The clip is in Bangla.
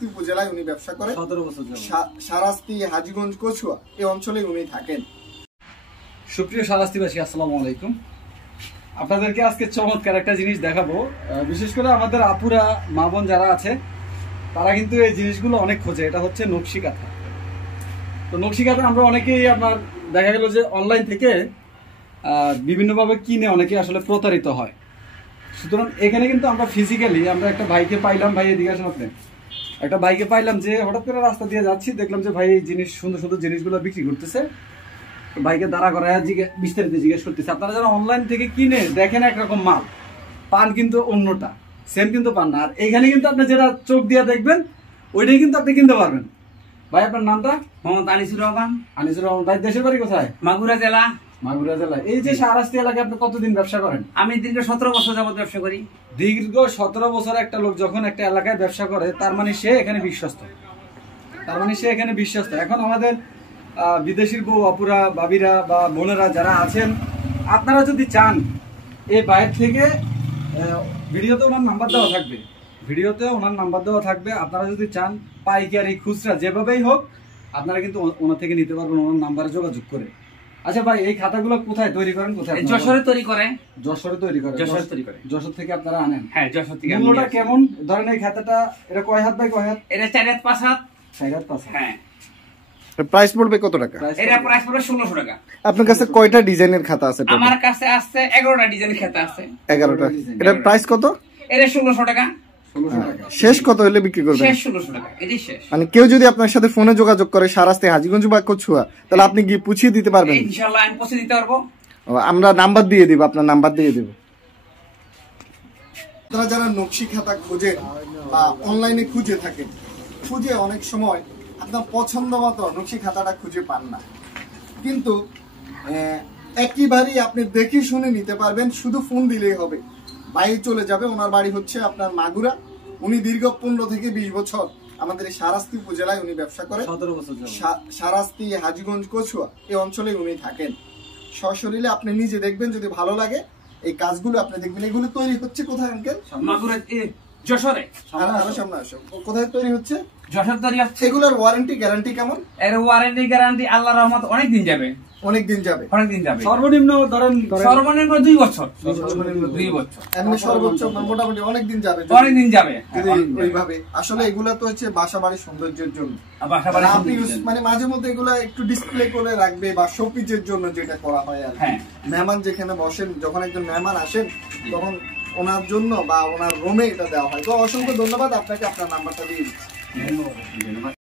শারাস্তি উপজেলায় উনি ব্যবসা করেন। 17 বছর শারাস্তি, হাজীগঞ্জ, কচুয়া এই অঞ্চলে উনি থাকেন। সুপ্রিয় শারাস্তিবাসী, আসসালামু আলাইকুম। আপনাদেরকে আজকে চমৎকার একটা জিনিস দেখাবো। বিশেষ করে আমাদের আপুরা, মা বোন যারা আছে তারা কিন্তু এই জিনিসগুলো অনেক খোঁজে। এটা হচ্ছে নকশি কাঁথা। তো নকশি কাঁথা আমরা অনেকেই আপনার দেখা গেল যে অনলাইন থেকে বিভিন্নভাবে কিনে অনেকে আসলে প্রতারিত হয়। সুতরাং এখানে কিন্তু আমরা ফিজিক্যালি আমরা একটা ভাইকে পাইলাম, ভাই এদিকে আসেন আপনি, একটা ভাইকে পাইলাম যে হঠাৎ করে রাস্তা দিয়ে যাচ্ছি, দেখলাম যে ভাই এই জিনিস সুন্দর সুন্দর জিনিসগুলো বিক্রি করতেছে। ভাইকে দাঁড়া করায় বিস্তারিত জিজ্ঞেস করতেছে। আপনারা যারা অনলাইন থেকে কিনে দেখেন একরকম মাল, পান কিন্তু অন্যটা, সেম কিন্তু পান না। আর এইখানে কিন্তু আপনি যেটা চোখ দিয়ে দেখবেন ওইটাই কিন্তু আপনি কিনতে পারবেন। ভাই আপনার নামটা? মোহাম্মদ আনিসুর রহমান। আনিসুর রহমান ভাই, দেশের বাড়ি কোথায়? মাগুরা জেলা। মাগুরা জেলা। এই যে শারাস্তি এলাকায় আপনি কতদিন ব্যবসা করেন? আমি দীর্ঘ 17 বছর যাবত ব্যবসা করি। দীর্ঘ 17 বছর একটা লোক যখন একটা এলাকায় ব্যবসা করে তার মানে সে এখানে বিশ্বস্ত, এখন আমাদের বিদেশির বউ আপুরা, ভাবিরা বা বোনেরা যারা আছেন, আপনারা যদি চান এই বাইরে থেকে ভিডিওতে ওনার নাম্বার দেওয়া থাকবে, আপনারা যদি চান পাইকারি, খুচরা যেভাবেই হোক আপনারা কিন্তু ওনার থেকে নিতে পারবেন ওনার নাম্বারে যোগাযোগ করে। আচ্ছা ভাই, এই খাতাগুলো কোথায় তৈরি করেন? যশোরে তৈরি করে। যশোর থেকে আপনারা আনেন? হ্যাঁ, যশোর থেকে। মূল্যটা কেমন? ধরেন এই খাতাটা এটা কয় হাত বাই কয় হাত? এটা 4 হাত 5 হাত। 4 হাত 5 হাত। হ্যাঁ। প্রাইস পড়বে কত টাকা? এটা প্রাইস পড়বে 1600 টাকা। আপনার কাছে কয়টা ডিজাইনের খাতা আছে? আমার কাছে আছে 11টা ডিজাইনের খাতা আছে। 11টা। এটার প্রাইস কত? এটা 1600 টাকা। শেষ কত হলে বিক্রি করবেন? শেষ 1600 টাকা, এটাই শেষ। মানে কেউ যদি আপনার সাথে ফোনে যোগাযোগ করে শারাস্তি, হাজীগঞ্জ বা কচুয়া, তাহলে আপনি কি পুছিয়ে দিতে পারবেন? ইনশাআল্লাহ আমি পৌঁছে দিতে পারবো। আমরা নাম্বার দিয়ে দিব, আপনার নাম্বার দিয়ে দিব। আপনারা যারা নকশি খাতা খোঁজেন বা অনলাইনে খুঁজে থাকেন, অনেক সময় আপনার পছন্দ মতো নকশি খাতাটা খুঁজে পান না, কিন্তু একইবারই আপনি দেখে শুনে নিতে পারবেন। শুধু ফোন দিলেই হবে, বাইরে চলে যাবে। ওনার বাড়ি হচ্ছে আপনার মাগুরা। উনি দীর্ঘ 15 থেকে 20 বছর আমাদের এই শারাস্তি উপজেলায় উনি ব্যবসা করেন। 17 বছর শারাস্তি, হাজীগঞ্জ, কচুয়া এই অঞ্চলে উনি থাকেন। সশরীরে আপনি নিজে দেখবেন, যদি ভালো লাগে এই কাজগুলো আপনি দেখবেন। এগুলো তৈরি হচ্ছে কোথায় আঙ্কেল? মাগুরা, যশোরে। সামনে আসো। কোথায় তৈরি হচ্ছে? যশোর তৈরি হচ্ছে। এগুলোর ওয়ারেন্টি গ্যারান্টি কেমন? এর ওয়ারেন্টি গ্যারান্টি আল্লাহর রহমত অনেক দিন যাবে। সর্বনিম্ন ধরেন 2 বছর। 2 বছর এমনি সর্বোচ্চ মোটামুটি অনেক দিন যাবে। ওইভাবে আসলে এগুলা তো হচ্ছে বাসা বাড়ির সৌন্দর্যের জন্য। আপনি মানে মাঝে মধ্যে এগুলা একটু ডিসপ্লে করে রাখবে বা শোপিজের জন্য যেটা করা হয় আর মেহমান যেখানে বসেন, যখন একজন মেহমান আসেন তখন ওনার জন্য বা ওনার রুমে এটা দেওয়া হয়। তো অসংখ্য ধন্যবাদ আপনাকে, আপনার নাম্বারটা দিয়ে দিচ্ছি।